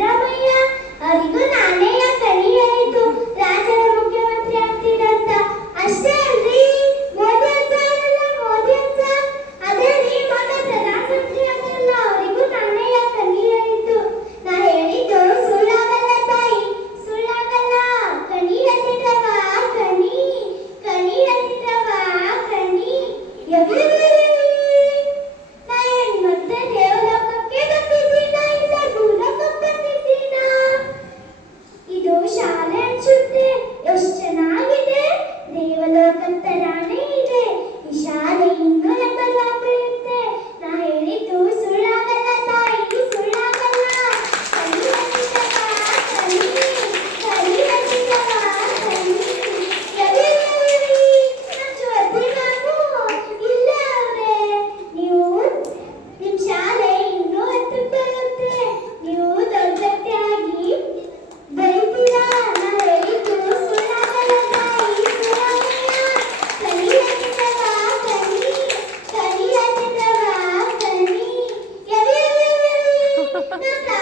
ಸಿದ್ದರಾಮಯ್ಯ ಅವರಿಗೂ ನಾನೇ ಕಣಿ ಹೇಳಿದ್ದು ರಾಜ್ಯದ ಮುಖ್ಯಮಂತ್ರಿ ಆಗ್ತೀರಂತ. ಅಷ್ಟೇ ಅಲ್ರಿ, ಮೋದಿ ಅಜ್ಜ ಅವರಲ್ಲ, ಮೋದಿ ಅಜ್ಜ ಅದೇ ರೀ ಮಗ ಪ್ರಧಾನಮಂತ್ರಿ ಆಗಲ್ಲ, ಅವರಿಗೂ ನಾನೇ ಕಣಿ ಹೇಳಿದ್ದು. ನಾ ಹೇಳಿದ್ದು ಸುಳ್ಳಾಗಲ್ಲ ತಾಯಿ, ಸುಳ್ಳಾಗಲ್ಲ. ಕಣಿ ಹೇಳ್ತಿದ್ರವ, ಕಣಿ ಕಣಿ ಹೇಳ್ತಿದ್ರವ, ಕಣಿ. ನಾ ಏನ್ ಮತ್ತೆ ದೇವಲೋಕಕ್ಕೆ ಬಂದಿದ್ದೀನ, ಇಲ್ಲ ಭೂಲೋಕಕ್ಕೆ ಬಂದಿದ್ದೀನ? ಇದು ಶಾಲೆ ಅನ್ಸುತ್ತೆ, ಎಷ್ಟು ಚೆನ್ನಾಗಿದೆ, ದೇವಲೋಕದ ತರಾನೇ ಇದೆ. ಈ ಶಾಲೆ ಇನ್ನೂ ಲೆವೆಲ್ ಬೆಳೆಯುತ್ತೆ. ನಾ ಹೇಳಿದ್ದು ಸುಳ್ಳಾಗಲ್ಲ ತಾಯಿ, ಸುಳ್ಳಾಗಲ್ಲ. ಕಲಿ ಹತ್ತಿದವ, ಕಲಿ ಕಲಿ ಹತ್ತಿದವ, ಕಲಿ. ನಮ್ಮ ಜ್ಯೋತಿ ಮ್ಯಾಮು ಇಲ್ಲೇ ಅವ್ರೆ. ನೀವು ನಿಮ್ ಶಾಲೆ ಇನ್ನೂ ಹತ್ತಕ್ಕೆ ಬರುತ್ತೆ, ನೀವು ದೊಡ್ಡ ವ್ಯಕ್ತಿಯಾಗಿ ಬೆಳಿತೀರಾ. ನಾ ಹೇಳಿದ್ದು ಸುಳ್ಳಾಗಲ್ಲ ತಾಯಿ, ಸುಳ್ಳಾಗಲ್ಲ. ಕಲಿ ಹತ್ತಿದವ, ಕಲಿ ಕಲಿ ಹತ್ತಿದವ, ಕಲಿ. ನಾ